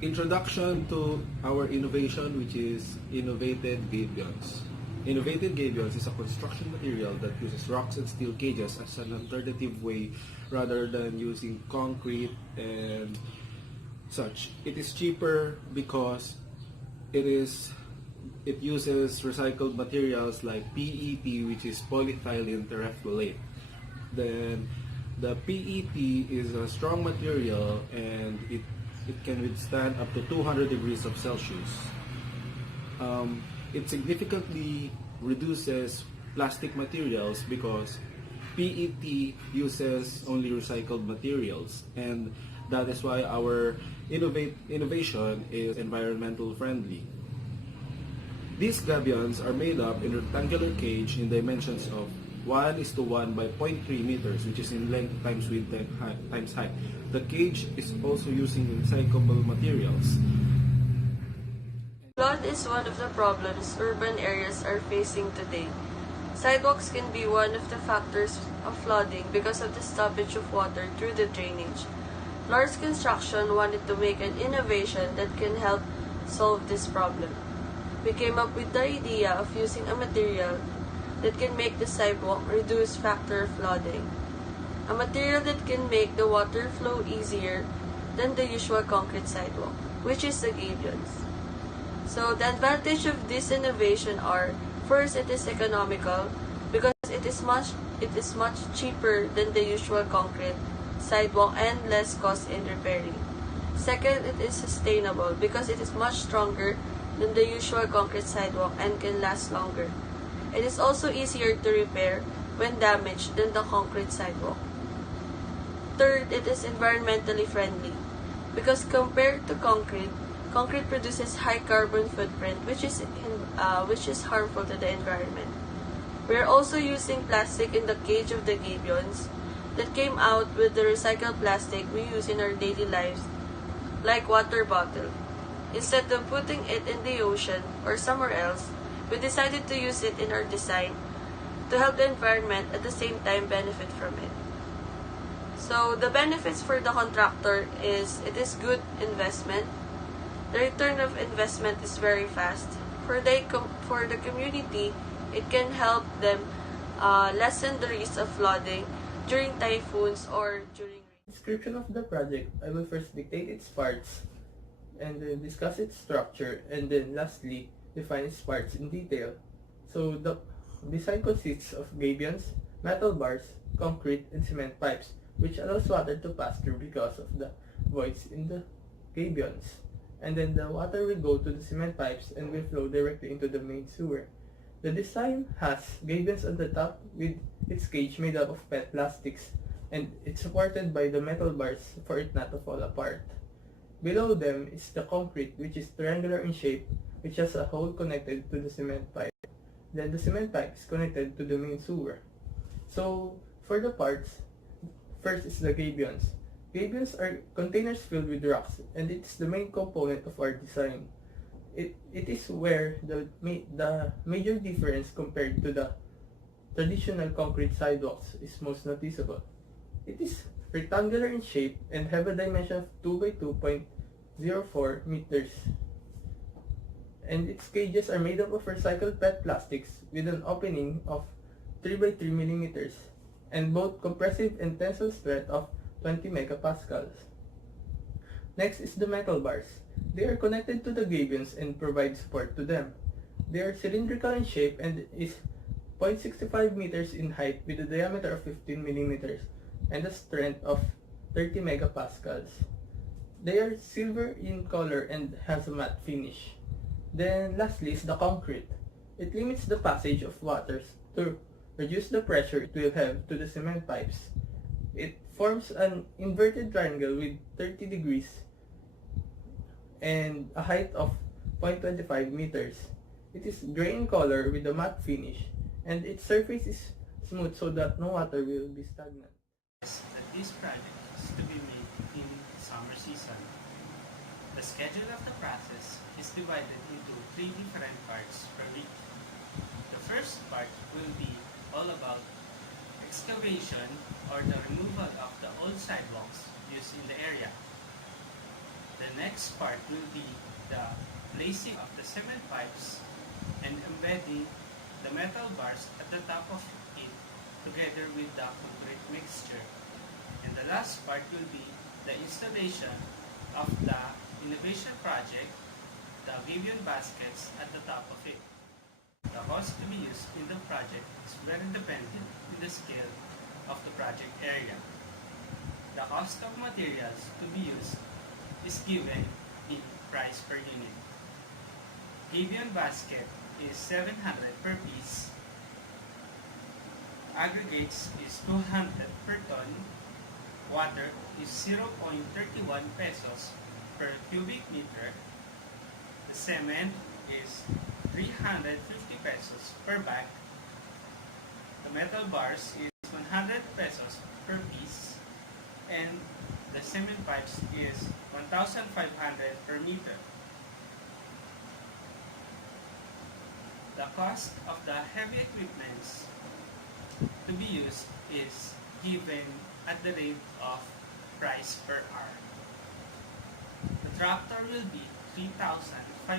Introduction to our innovation, which is Innovated Gabions. Innovated Gabions is a construction material that uses rocks and steel cages as an alternative way rather than using concrete and such. It is cheaper because it uses recycled materials like PET, which is polyethylene terephthalate. Then the PET is a strong material and it can withstand up to 200 degrees of Celsius. It significantly reduces plastic materials because PET uses only recycled materials, and that is why our innovation is environmental friendly. These gabions are made up in a rectangular cage in dimensions of 1:1 by 0.3 meters, which is in length times width times height. The cage is also using recyclable materials. Flood is one of the problems urban areas are facing today. Sidewalks can be one of the factors of flooding because of the stoppage of water through the drainage. Lars Construction wanted to make an innovation that can help solve this problem. We came up with the idea of using a material that can make the sidewalk reduce factor of flooding. A material that can make the water flow easier than the usual concrete sidewalk, which is the Gabions. So the advantage of this innovation are, first, it is economical because it is much cheaper than the usual concrete sidewalk and less cost in repairing. Second, it is sustainable because it is much stronger than the usual concrete sidewalk and can last longer. It is also easier to repair when damaged than the concrete sidewalk. Third, it is environmentally friendly because compared to concrete produces high carbon footprint, which is harmful to the environment. We are also using plastic in the cage of the Gabions that came out with the recycled plastic we use in our daily lives, like water bottle. Instead of putting it in the ocean or somewhere else, we decided to use it in our design to help the environment at the same time benefit from it. So the benefits for the contractor is it is good investment. The return of investment is very fast. For the community, it can help them lessen the risk of flooding during typhoons or during rain. Description of the project, I will first dictate its parts and then discuss its structure, and then lastly define its parts in detail. So the design consists of gabions, metal bars, concrete, and cement pipes, which allows water to pass through because of the voids in the gabions. And then the water will go to the cement pipes and will flow directly into the main sewer. The design has gabions on the top with its cage made up of PET plastics, and it's supported by the metal bars for it not to fall apart. Below them is the concrete, which is triangular in shape, which has a hole connected to the cement pipe. Then the cement pipe is connected to the main sewer. So for the parts, first is the gabions. Gabions are containers filled with rocks, and it's the main component of our design. It is where the major difference compared to the traditional concrete sidewalks is most noticeable. It is rectangular in shape and have a dimension of 2 by 2.04 meters. And its cages are made up of recycled PET plastics with an opening of 3 by 3 millimeters and both compressive and tensile strength of 20 megapascals. Next is the metal bars. They are connected to the gabions and provide support to them. They are cylindrical in shape and is 0.65 meters in height with a diameter of 15 millimeters and a strength of 30 megapascals. They are silver in color and has a matte finish. Then lastly is the concrete. It limits the passage of waters to reduce the pressure it will have to the cement pipes. It forms an inverted triangle with 30 degrees and a height of 0.25 meters. It is gray in color with a matte finish, and its surface is smooth so that no water will be stagnant. That this project is to be made in summer season. The schedule of the process is divided into 3 different parts per week. The first part will be all about excavation or the removal of the old sidewalks used in the area. The next part will be the placing of the cement pipes and embedding the metal bars at the top of it together with the concrete mixture. And the last part will be the installation of the innovation project, the Gabion baskets at the top of it. The cost to be used in the project is very dependent on the scale of the project area. The cost of materials to be used is given in price per unit. Gabion basket is 700 per piece. Aggregates is 200 per ton. Water is 0.31 pesos per cubic meter. The cement is 350 pesos per bag. The metal bars is 100 pesos per piece. And the cement pipes is 1,500 per meter. The cost of the heavy equipments to be used is given at the rate of price per hour. The tractor will be 3,500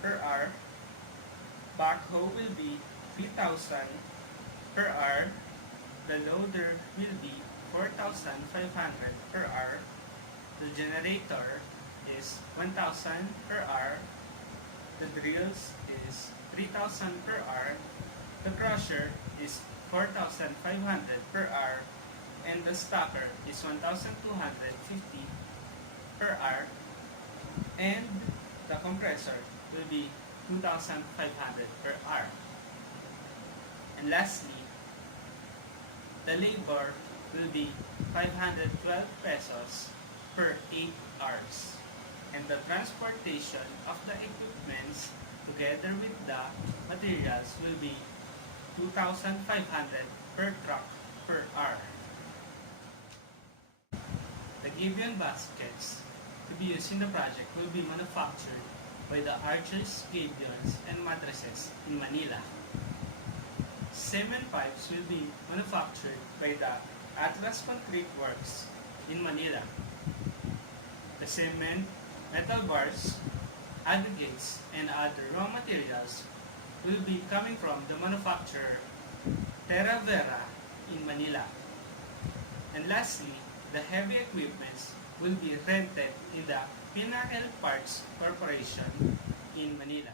per hour. Backhoe will be 3,000 per hour. The loader will be 4,500 per hour. The generator is 1,000 per hour. The drills is 3,000 per hour. The crusher is 4,500 per hour. And the stacker is 1,250 per hour. And the compressor will be 2,500 per hour. And lastly, the labor will be 512 pesos per 8 hours. And the transportation of the equipments together with the materials will be 2,500 per truck per hour. The Gabion baskets to be used in the project will be manufactured by the Archers, Gabions, and Mattresses in Manila. Cement pipes will be manufactured by the Atlas Concrete Works in Manila. The cement, metal bars, aggregates, and other raw materials will be coming from the manufacturer Terra Vera in Manila. And lastly, the heavy equipments will be rented in the Pinnacle Parts Corporation in Manila.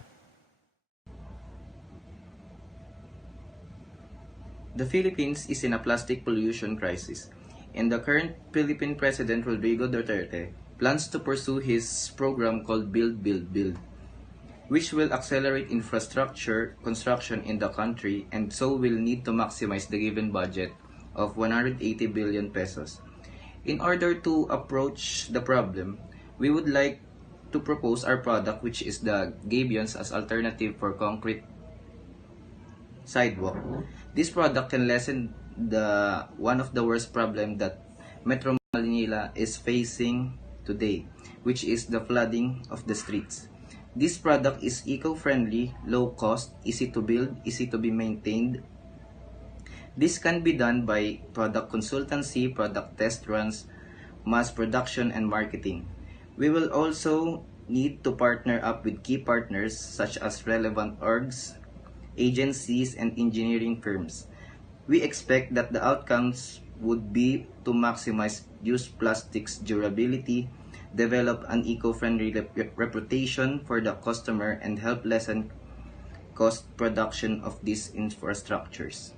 The Philippines is in a plastic pollution crisis, and the current Philippine President Rodrigo Duterte plans to pursue his program called Build, Build, Build, which will accelerate infrastructure construction in the country and so will need to maximize the given budget of 180 billion pesos. In order to approach the problem, we would like to propose our product, which is the Gabions, as alternative for concrete sidewalk. This product can lessen one of the worst problem that Metro Manila is facing today, which is the flooding of the streets. This product is eco-friendly, low cost, easy to build, easy to be maintained. This can be done by product consultancy, product test runs, mass production, and marketing. We will also need to partner up with key partners such as relevant orgs, agencies, and engineering firms. We expect that the outcomes would be to maximize used plastics durability, develop an eco-friendly reputation for the customer, and help lessen cost production of these infrastructures.